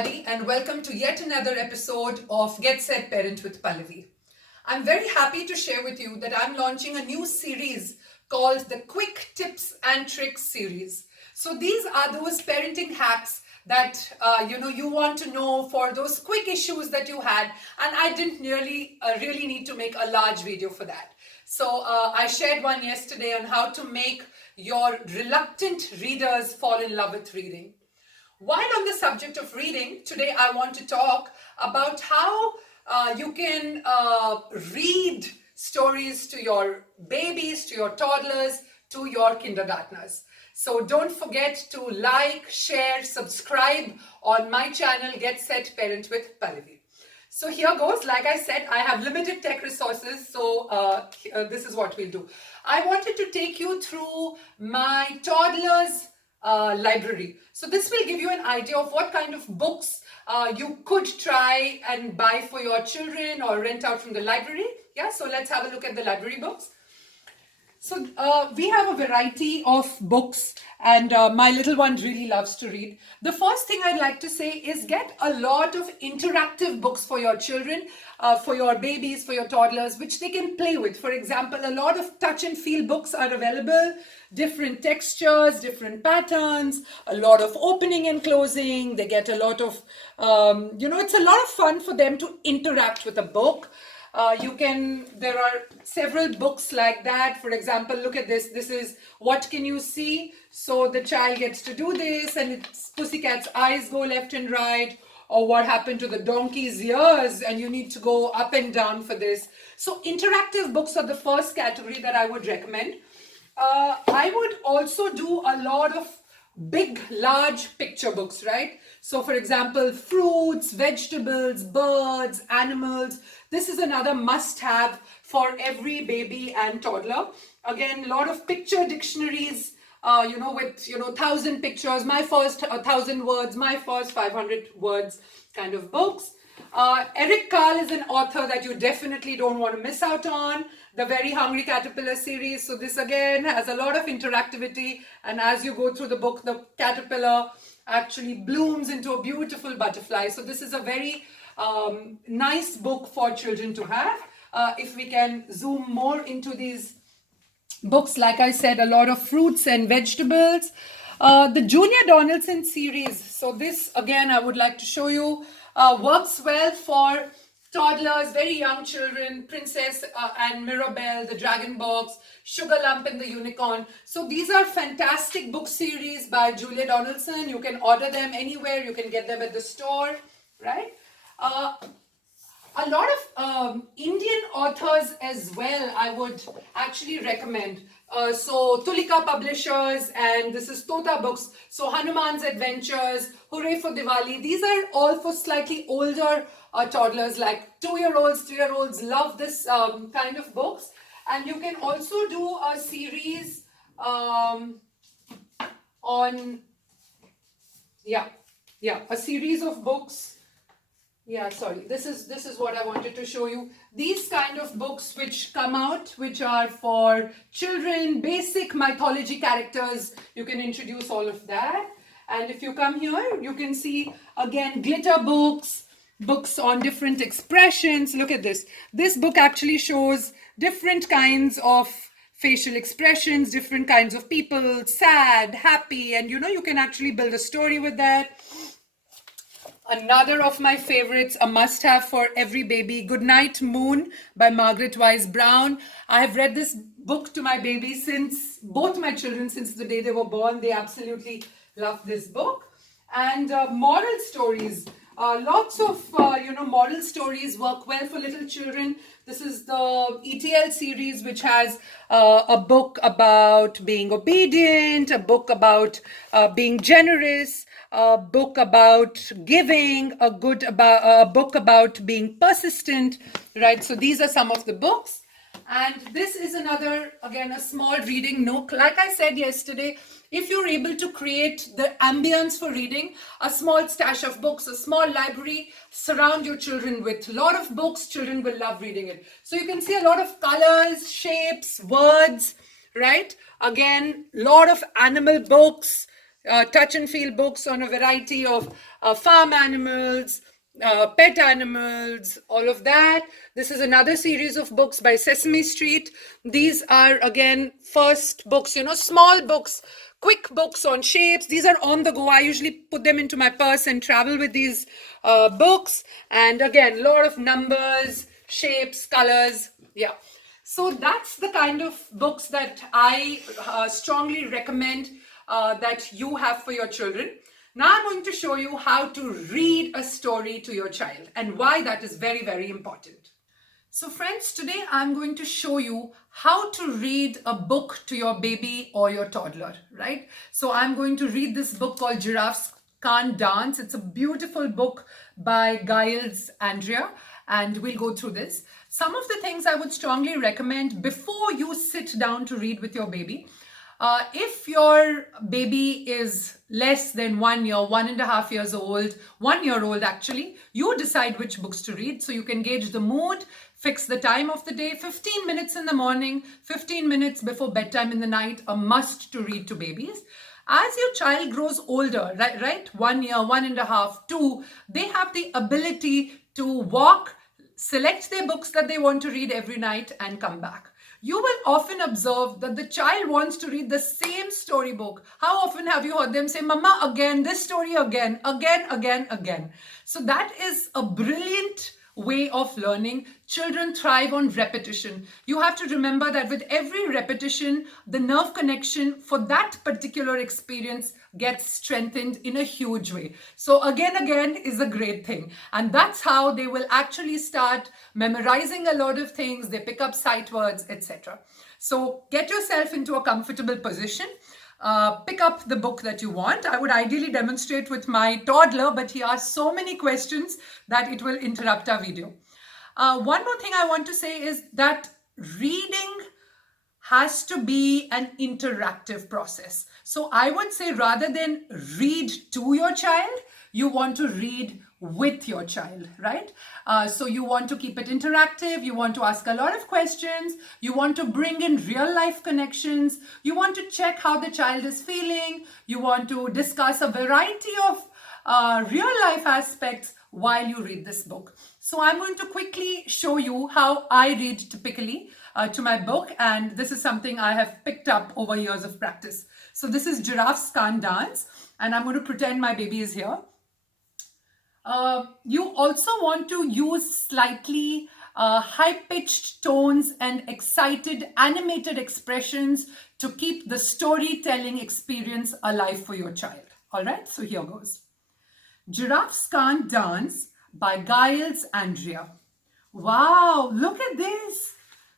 everybody, and welcome to yet another episode of GetSetParent with Pallavi. I'm very happy to share with you that I'm launching a new series called the Quick Tips and Tricks series. So these are those parenting hacks that you want to know for those quick issues that you had, and I didn't really need to make a large video for that. So I shared one yesterday on how to make your reluctant readers fall in love with reading. While on the subject of reading, today I want to talk about how you can read stories to your babies, to your toddlers, to your kindergartners. So don't forget to like, share, subscribe on my channel, Get Set Parent with Pallavi. So here goes. Like I said, I have limited tech resources, so this is what we'll do. I wanted to take you through my toddlers library. So this will give you an idea of what kind of books you could try and buy for your children or rent out from the library. Yeah, so let's have a look at the library books. So we have a variety of books, and my little one really loves to read. The first thing I'd like to say is get a lot of interactive books for your children, for your babies, for your toddlers, which they can play with. For example, a lot of touch and feel books are available, different textures, different patterns, a lot of opening and closing. They get a lot of, it's a lot of fun for them to interact with a book. There are several books like that. For example, look at this. This is What Can You See? So the child gets to do this, and it's Pussycat's eyes go left and right, or what happened to the donkey's ears, and you need to go up and down for this. So interactive books are the first category that I would recommend. I would also do a lot of big, large picture books, right? So for example, fruits, vegetables, birds, animals. This is another must-have for every baby and toddler. Again, a lot of picture dictionaries, with 1,000 pictures, my first 1,000 words, my first 500 words kind of books. Eric Carle is an author that you definitely don't want to miss out on. The Very Hungry Caterpillar series. So this again has a lot of interactivity, and as you go through the book, the caterpillar actually blooms into a beautiful butterfly. So this is a very nice book for children to have. If we can zoom more into these books, like I said, a lot of fruits and vegetables. The Junior Donaldson series. So this again, I would like to show you, works well for toddlers, very young children, Princess and Mirabelle, the Dragon Box, Sugar Lump and the Unicorn. So these are fantastic book series by Julia Donaldson. You can order them anywhere. You can get them at the store, right? A lot of Indian authors as well, I would actually recommend. So Tulika Publishers, and this is Tota Books. So Hanuman's Adventures, Hooray for Diwali. These are all for slightly older toddlers, like 2-year-olds, 3-year-olds love this kind of books. And you can also do a series a series of books. This is what I wanted to show you. These kind of books which come out, which are for children, basic mythology characters, you can introduce all of that. And if you come here, you can see again glitter books, books on different expressions. Look at this. This book actually shows different kinds of facial expressions, different kinds of people, sad, happy, and you can actually build a story with that. Another of my favorites, a must-have for every baby, Goodnight Moon by Margaret Brown. I have read this book to my baby both my children, since the day they were born. They absolutely love this book. And moral stories. Lots of, moral stories work well for little children. This is the ETL series, which has a book about being obedient, a book about being generous, a book about giving, a book about being persistent, right? So these are some of the books. And this is another, again, a small reading nook. Like I said yesterday, if you're able to create the ambience for reading, a small stash of books, a small library, surround your children with a lot of books, children will love reading it. So you can see a lot of colors, shapes, words, right? Again, a lot of animal books, touch and feel books on a variety of farm animals, pet animals, all of that. This is another series of books by Sesame Street. These are, again, first books, small books, quick books on shapes. These are on the go. I usually put them into my purse and travel with these books. And again, a lot of numbers, shapes, colors. Yeah. So that's the kind of books that I strongly recommend that you have for your children. Now I'm going to show you how to read a story to your child and why that is very, very important. So friends, today I'm going to show you how to read a book to your baby or your toddler, right? So I'm going to read this book called Giraffes Can't Dance. It's a beautiful book by Giles Andrea, and we'll go through this. Some of the things I would strongly recommend before you sit down to read with your baby. If your baby is less than 1 year, 1.5 years old, 1 year old actually, you decide which books to read so you can gauge the mood, fix the time of the day. 15 minutes in the morning, 15 minutes before bedtime in the night, a must to read to babies. As your child grows older, right, 1 year, 1.5, 2, they have the ability to walk, select their books that they want to read every night and come back. You will often observe that the child wants to read the same storybook. How often have you heard them say, Mama, again, this story again. So that is a brilliant way of learning. Children thrive on repetition. You have to remember that with every repetition, the nerve connection for that particular experience gets strengthened in a huge way. So again is a great thing. And that's how they will actually start memorizing a lot of things. They pick up sight words, etc. So get yourself into a comfortable position. Pick up the book that you want. I would ideally demonstrate with my toddler, but he asks so many questions that it will interrupt our video. One more thing I want to say is that reading has to be an interactive process. So I would say rather than read to your child, you want to read with your child, right? So you want to keep it interactive. You want to ask a lot of questions. You want to bring in real life connections. You want to check how the child is feeling. You want to discuss a variety of real life aspects while you read this book. So I'm going to quickly show you how I read typically to my book, and this is something I have picked up over years of practice. So this is Giraffes Can't Dance, and I'm going to pretend my baby is here. You also want to use slightly high-pitched tones and excited animated expressions to keep the storytelling experience alive for your child. All right, so here goes. Giraffes Can't Dance by Giles Andrea. Wow, look at this.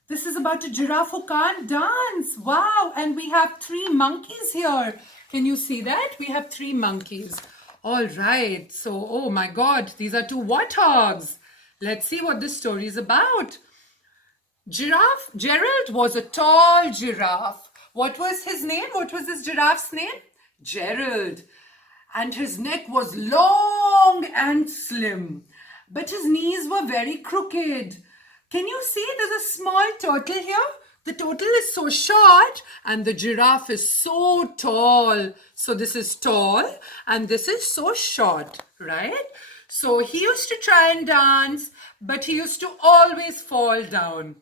This is about a giraffe who can't dance. Wow, and we have 3 monkeys here. Can you see that? We have 3 monkeys. All right, so, oh my God, these are 2 warthogs. Let's see what this story is about. Gerald was a tall giraffe. What was his name? What was this giraffe's name? Gerald. And his neck was long and slim, but his knees were very crooked. Can you see there's a small turtle here? The turtle is so short and the giraffe is so tall. So this is tall and this is so short, right? So he used to try and dance, but he used to always fall down.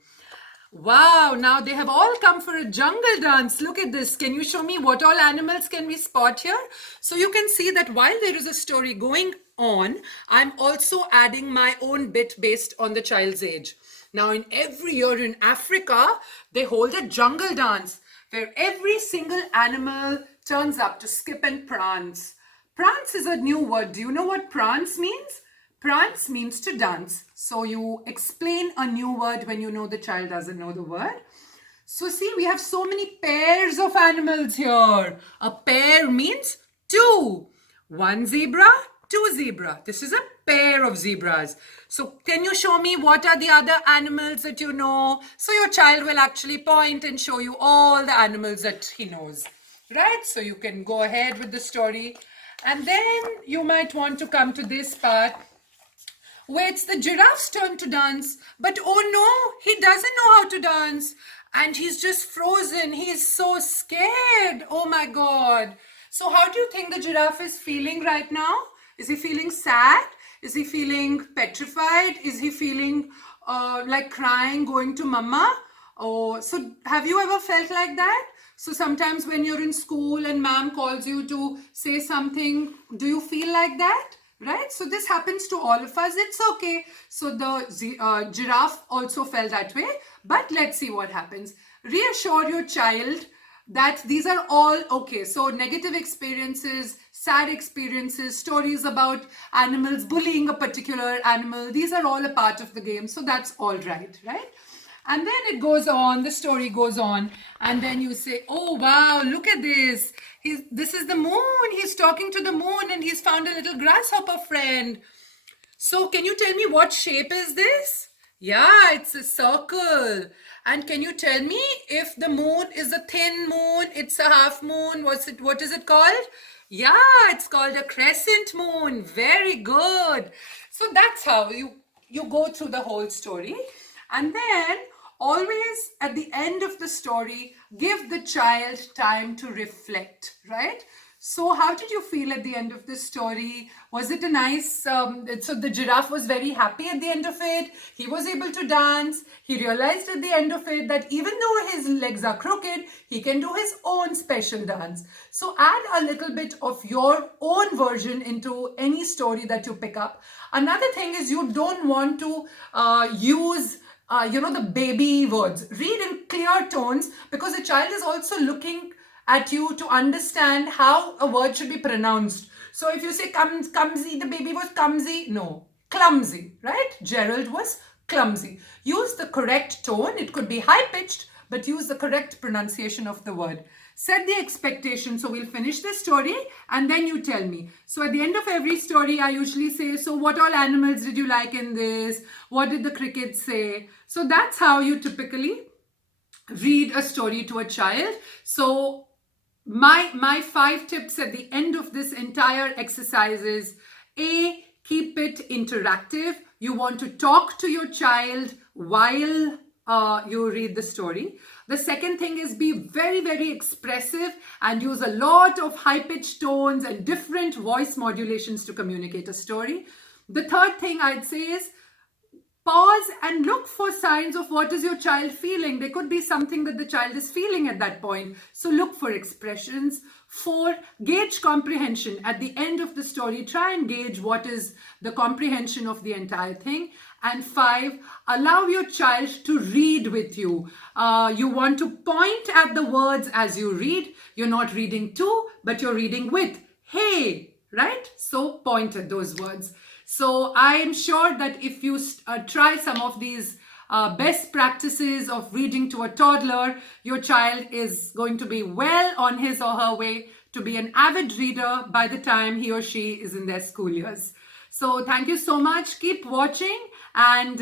Wow, now they have all come for a jungle dance. Look at this. Can you show me what all animals can we spot here? So you can see that while there is a story going on, I'm also adding my own bit based on the child's age. Now, in every year in Africa, they hold a jungle dance where every single animal turns up to skip and prance. Prance is a new word. Do you know what prance means? Prance means to dance. So you explain a new word when you know the child doesn't know the word. So see, we have so many pairs of animals here. A pair means 2. 1 zebra, 2 zebra. This is a pair of zebras. So can you show me what are the other animals that you know? So your child will actually point and show you all the animals that he knows, right? So you can go ahead with the story. And then you might want to come to this part where it's the giraffe's turn to dance. But oh no, he doesn't know how to dance. And he's just frozen. He's so scared. Oh my God. So how do you think the giraffe is feeling right now? Is he feeling sad? Is he feeling petrified? Is he feeling like crying, going to mama? Oh, so have you ever felt like that? So sometimes when you're in school and ma'am calls you to say something, do you feel like that? Right? So this happens to all of us. It's okay. So the giraffe also felt that way. But let's see what happens. Reassure your child that these are all okay. So negative experiences, sad experiences, stories about animals, bullying a particular animal, these are all a part of the game. So that's all right, right? And then it goes on, the story goes on, and then you say, oh wow, look at this. This is the moon. He's talking to the moon and he's found a little grasshopper friend. So can you tell me what shape is this? Yeah, it's a circle. And can you tell me if the moon is a thin moon, it's a half moon, what is it called? Yeah, it's called a crescent moon. Very good. So that's how you go through the whole story. And then always at the end of the story, give the child time to reflect, right? So how did you feel at the end of this story? Was it a nice, so the giraffe was very happy at the end of it. He was able to dance. He realized at the end of it that even though his legs are crooked, he can do his own special dance. So add a little bit of your own version into any story that you pick up. Another thing is you don't want to use the baby words. Read in clear tones because the child is also looking at you to understand how a word should be pronounced. So if you say clumsy, the baby was clumsy. No, clumsy, right? Gerald was clumsy. Use the correct tone. It could be high-pitched, but use the correct pronunciation of the word. Set the expectation. So we'll finish the story and then you tell me. So at the end of every story, I usually say, so what all animals did you like in this? What did the crickets say? So that's how you typically read a story to a child. So my 5 tips at the end of this entire exercise is A, keep it interactive. You want to talk to your child while you read the story. The second thing is be very, very expressive and use a lot of high-pitched tones and different voice modulations to communicate a story. The third thing I'd say is pause and look for signs of what is your child feeling. There could be something that the child is feeling at that point. So look for expressions. 4, gauge comprehension. At the end of the story, try and gauge what is the comprehension of the entire thing. And 5, allow your child to read with you. You want to point at the words as you read. You're not reading to, but you're reading with. Hey, right? So point at those words. So I am sure that if you try some of these best practices of reading to a toddler, your child is going to be well on his or her way to be an avid reader by the time he or she is in their school years. So thank you so much. Keep watching and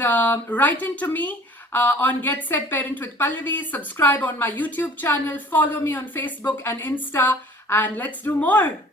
write into me on Get Set Parent with Pallavi. Subscribe on my YouTube channel. Follow me on Facebook and Insta. And let's do more.